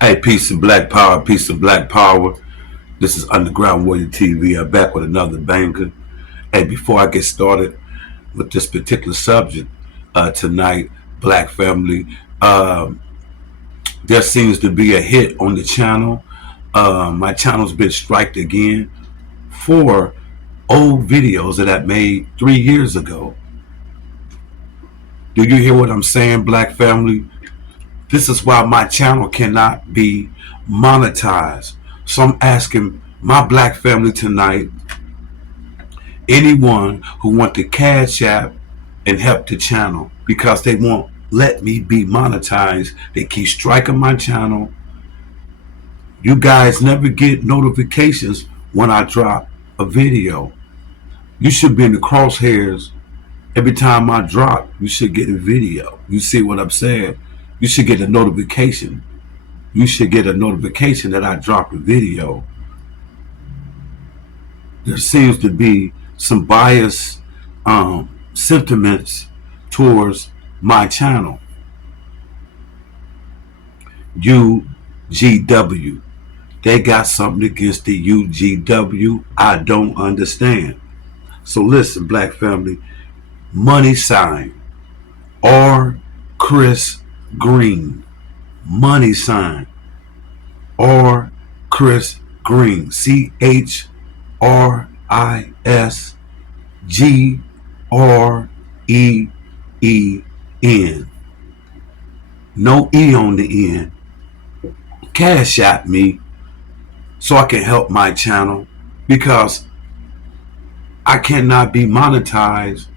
Hey, peace and black power, peace and black power. This is Underground Warrior TV. I'm back with another banger. Hey, before I get started with this particular subject tonight, black family, there seems to be a hit on the channel. My channel's been striked again for old videos that I made 3 years ago. Do you hear what I'm saying, black family? This is why my channel cannot be monetized. So I'm asking my black family tonight, anyone who want to cash app and help the channel, because they won't let me be monetized. They keep striking my channel. You guys never get notifications when I drop a video. You should be in the crosshairs every time I drop. You should get a video. You see what I'm saying? You should get a notification. You should get a notification that I dropped a video. There seems to be some bias sentiments towards my channel. UGW. They got something against the UGW I don't understand. So listen, black family, money sign or Chris Green, money sign or Chris Green, CHRISGREEN, no E on the end. Cash at me so I can help my channel, because I cannot be monetized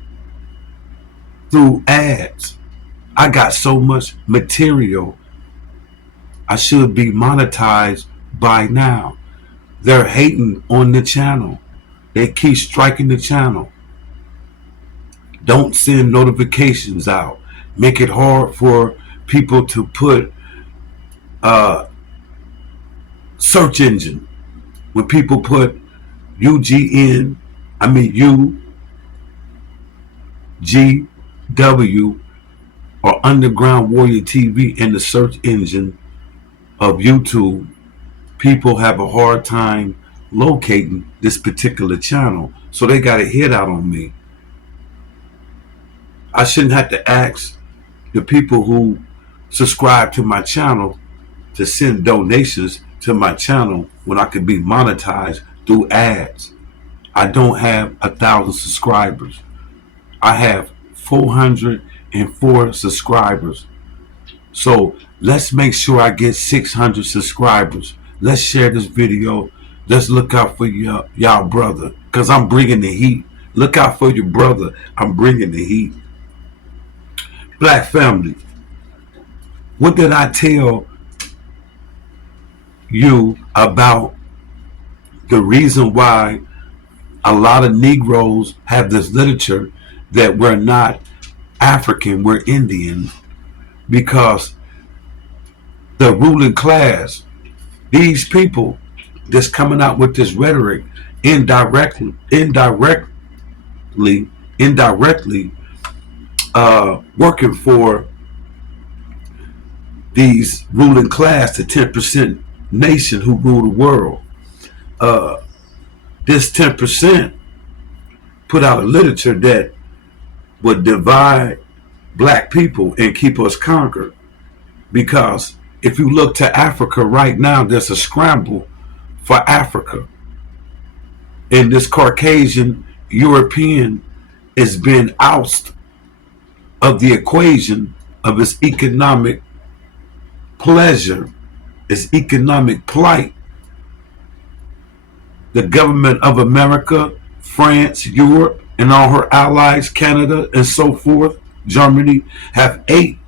through ads. I got so much material. I should be monetized by now. They're hating on the channel. They keep striking the channel. Don't send notifications out. Make it hard for people to put search engine. When people put UGW or Underground Warrior TV in the search engine of YouTube, people have a hard time locating this particular channel. So they got a hit out on me. I shouldn't have to ask the people who subscribe to my channel to send donations to my channel when I could be monetized through ads. I don't have 1,000 subscribers. I have 404 subscribers. So let's make sure I get 600 subscribers. Let's share this video. Let's look out for y'all brother, because I'm bringing the heat. Look out for your brother. I'm bringing the heat. Black family, what did I tell you about the reason why a lot of Negroes have this literature that we're not African, we're Indian? Because the ruling class, these people that's coming out with this rhetoric, indirectly working for these ruling class, the 10% nation who rule the world. This 10% put out a literature that would divide black people and keep us conquered. Because if you look to Africa right now, there's a scramble for Africa. And this Caucasian European is being ousted of the equation of its economic pleasure, its economic plight. The government of America, France, Europe, and all her allies, Canada, and so forth, Germany, have ate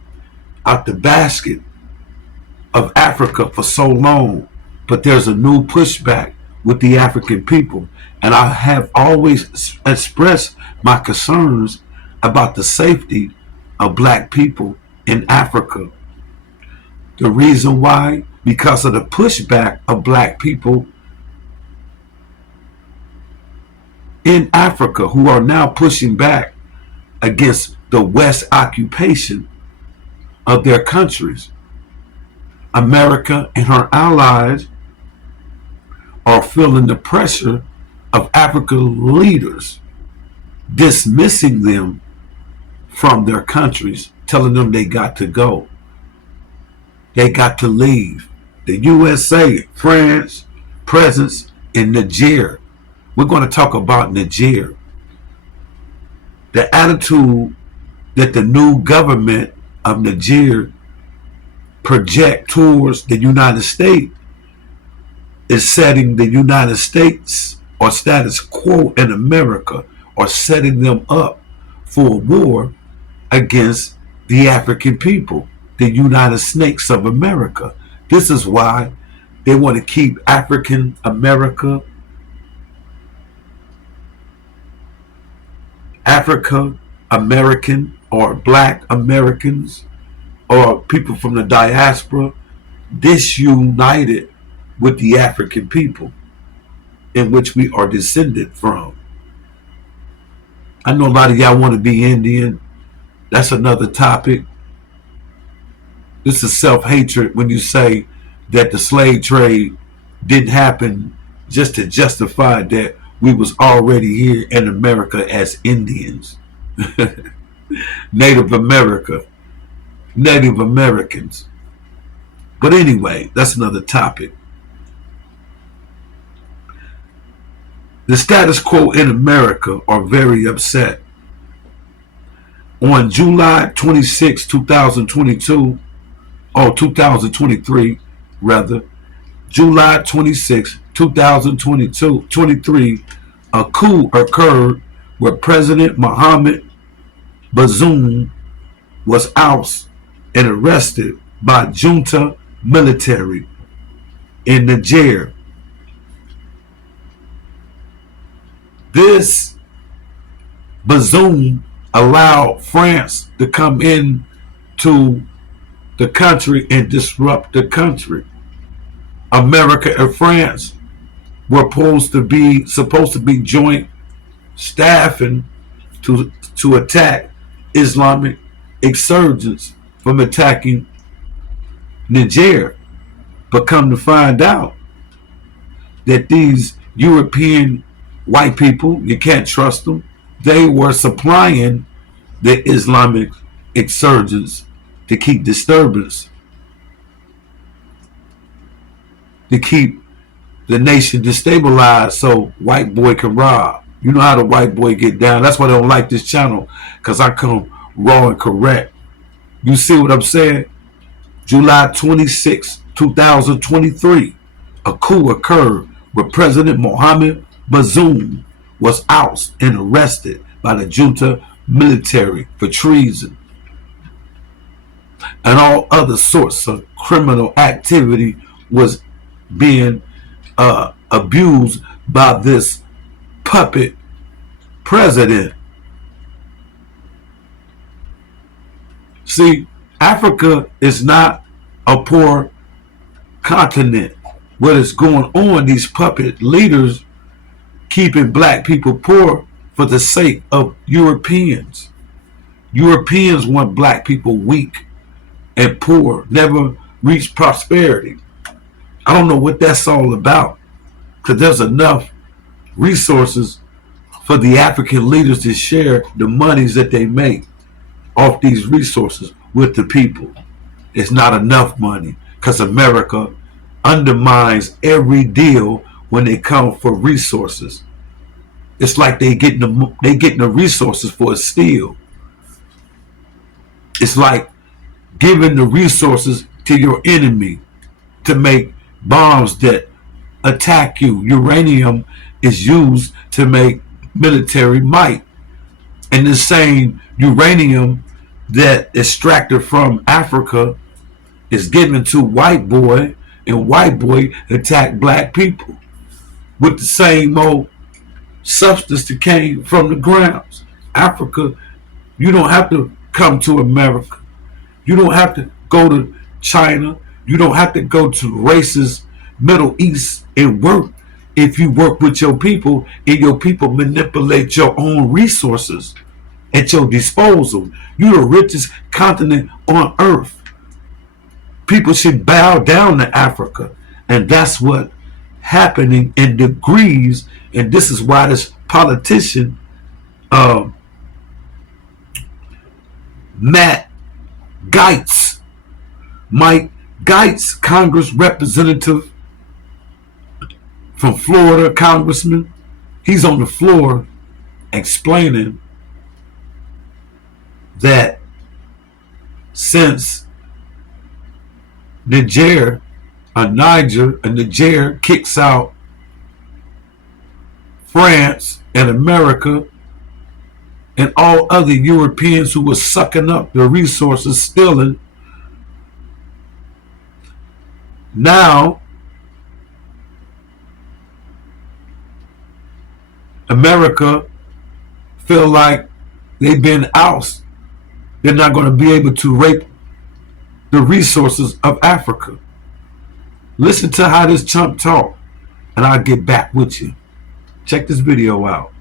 out the basket of Africa for so long. But there's a new pushback with the African people. And I have always expressed my concerns about the safety of black people in Africa. The reason why? Because of the pushback of black people in Africa, who are now pushing back against the West occupation of their countries. America and her allies are feeling the pressure of African leaders, dismissing them from their countries, telling them they got to go. They got to leave. The USA, France, presence in Niger. We're going to talk about Niger. The attitude that the new government of Niger project towards the United States is setting the United States or status quo in America, or setting them up for a war against the African people, the United Snakes of America. This is why they want to keep African America, Africa American, or Black Americans, or people from the diaspora disunited with the African people in which we are descended from. I know a lot of y'all want to be Indian. That's another topic. This is self-hatred when you say that the slave trade didn't happen just to justify that we was already here in America as Indians. Native America, Native Americans. But anyway, that's another topic. The status quo in America are very upset. On July 26, 2022, or 2023, rather, July 26, 2023, a coup occurred where President Mohamed Bazoum was ousted and arrested by junta military in Niger. This Bazoum allowed France to come in to the country and disrupt the country. America and France were supposed to be joint staffing to attack Islamic insurgents from attacking Niger. But come to find out that these European white people, you can't trust them, they were supplying the Islamic insurgents to keep disturbance, to keep the nation destabilized so white boy can rob. You know how the white boy get down. That's why they don't like this channel, because I come raw and correct. You see what I'm saying? July 26, 2023, a coup occurred where President Mohamed Bazoum was ousted and arrested by the junta military for treason and all other sorts of criminal activity was being abused by this puppet president. See, Africa is not a poor continent. What is going on, these puppet leaders keeping black people poor for the sake of Europeans. Europeans want black people weak and poor, never reach prosperity. I don't know what that's all about, because there's enough resources for the African leaders to share the monies that they make off these resources with the people. It's not enough money, because America undermines every deal when they come for resources. It's like they getting the resources for a steal. It's like giving the resources to your enemy to make bombs that attack you. Uranium is used to make military might. And the same uranium that extracted from Africa is given to white boy, and white boy attack black people with the same old substance that came from the grounds. Africa, you don't have to come to America. You don't have to go to China. You don't have to go to racist Middle East and work if you work with your people and your people manipulate your own resources at your disposal. You're the richest continent on earth. People should bow down to Africa. And that's what happening in degrees. And this is why this politician, Matt Gaetz, Mike Gaetz, Congress representative from Florida, congressman, he's on the floor explaining that since Niger kicks out France and America and all other Europeans who were sucking up the resources, stealing, now America feel like they've been ousted. They're not going to be able to rape the resources of Africa. Listen to how this chump talk, and I'll get back with you. Check this video out.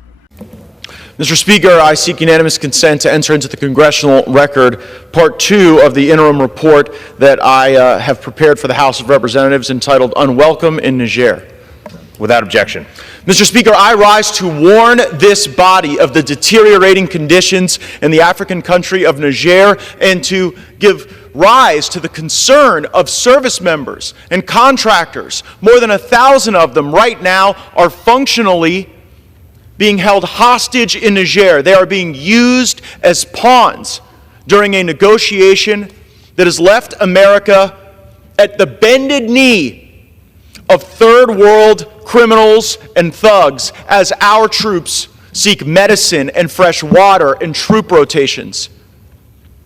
Mr. Speaker, I seek unanimous consent to enter into the congressional record Part 2 of the interim report that I have prepared for the House of Representatives entitled Unwelcome in Niger. Without objection. Mr. Speaker, I rise to warn this body of the deteriorating conditions in the African country of Niger and to give rise to the concern of service members and contractors. More than 1,000 of them right now are functionally being held hostage in Niger. They are being used as pawns during a negotiation that has left America at the bended knee of third world criminals and thugs as our troops seek medicine and fresh water and troop rotations.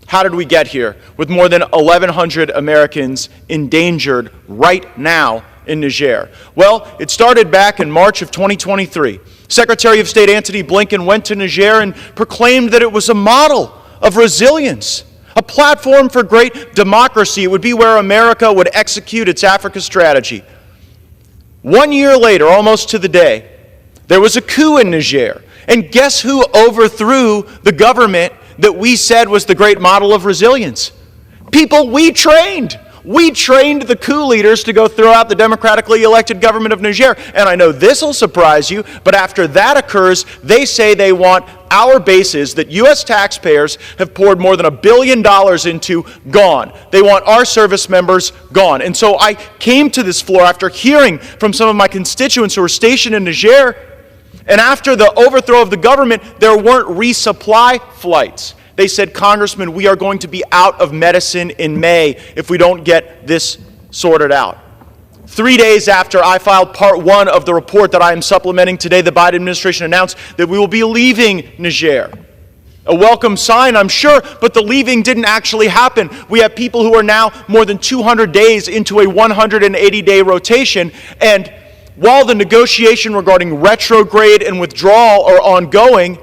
How did we get here with more than 1,100 Americans endangered right now in Niger? Well, it started back in March of 2023. Secretary of State Antony Blinken went to Niger and proclaimed that it was a model of resilience, a platform for great democracy. It would be where America would execute its Africa strategy. 1 year later, almost to the day, there was a coup in Niger. And guess who overthrew the government that we said was the great model of resilience? People we trained. We trained the coup leaders to go throw out the democratically elected government of Niger. And I know this will surprise you, but after that occurs, they say they want our bases that U.S. taxpayers have poured more than $1 billion into gone. They want our service members gone. And so I came to this floor after hearing from some of my constituents who were stationed in Niger, and after the overthrow of the government, there weren't resupply flights. They said, Congressman, we are going to be out of medicine in May if we don't get this sorted out. 3 days after I filed Part 1 of the report that I am supplementing today, the Biden administration announced that we will be leaving Niger. A welcome sign, I'm sure, but the leaving didn't actually happen. We have people who are now more than 200 days into a 180-day rotation, and while the negotiation regarding retrograde and withdrawal are ongoing,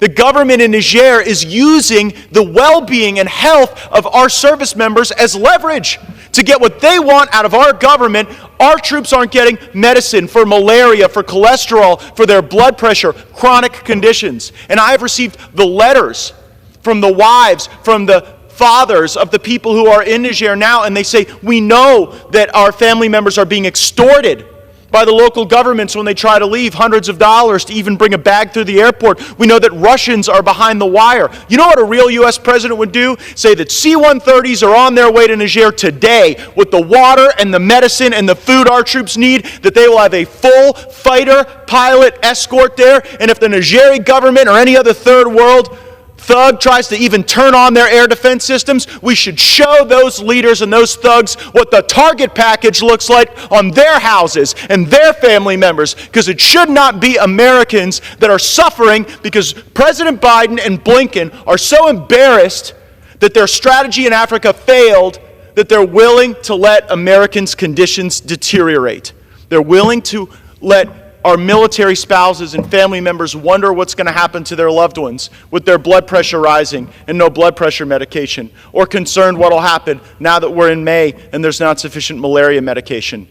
the government in Niger is using the well-being and health of our service members as leverage to get what they want out of our government. Our troops aren't getting medicine for malaria, for cholesterol, for their blood pressure, chronic conditions. And I have received the letters from the wives, from the fathers of the people who are in Niger now, and they say, we know that our family members are being extorted by the local governments when they try to leave, hundreds of dollars to even bring a bag through the airport. We know that Russians are behind the wire. You know what a real U.S. president would do? Say that C-130s are on their way to Niger today with the water and the medicine and the food our troops need, that they will have a full fighter pilot escort there, and if the Nigerian government or any other third world thug tries to even turn on their air defense systems, we should show those leaders and those thugs what the target package looks like on their houses and their family members, because it should not be Americans that are suffering because President Biden and Blinken are so embarrassed that their strategy in Africa failed that they're willing to let Americans' conditions deteriorate. They're willing to let our military spouses and family members wonder what's going to happen to their loved ones with their blood pressure rising and no blood pressure medication, or concerned what will happen now that we're in May and there's not sufficient malaria medication.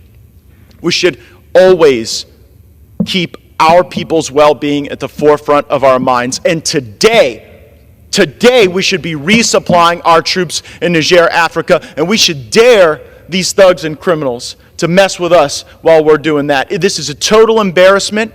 We should always keep our people's well-being at the forefront of our minds. And today, Today, we should be resupplying our troops in Niger, Africa, and we should dare these thugs and criminals to mess with us while we're doing that. This is a total embarrassment,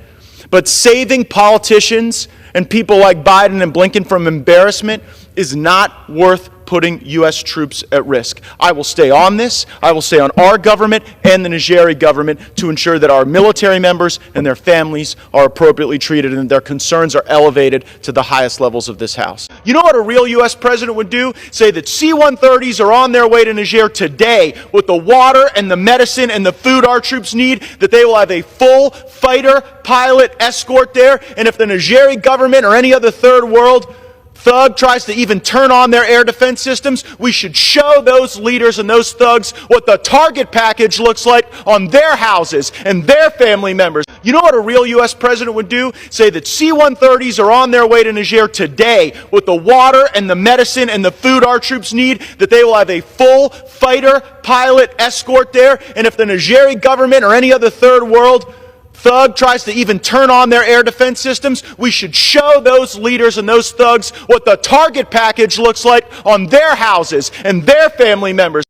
but saving politicians and people like Biden and Blinken from embarrassment is not worth putting U.S. troops at risk. I will stay on this. I will stay on our government and the Nigeri government to ensure that our military members and their families are appropriately treated and their concerns are elevated to the highest levels of this House. You know what a real U.S. president would do? Say that C-130s are on their way to Niger today with the water and the medicine and the food our troops need, that they will have a full fighter pilot escort there, and if the Nigeri government or any other third world thug tries to even turn on their air defense systems, we should show those leaders and those thugs what the target package looks like on their houses and their family members. You know what a real U.S. president would do? Say that C-130s are on their way to Niger today with the water and the medicine and the food our troops need, that they will have a full fighter pilot escort there, and if the Nigeri government or any other third world thug tries to even turn on their air defense systems, we should show those leaders and those thugs what the target package looks like on their houses and their family members.